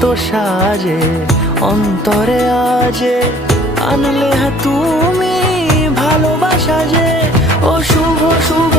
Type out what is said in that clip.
কত সাজে অন্তরে আজে আনলে তুমি ভালোবাসা যে ও শুভ শুভ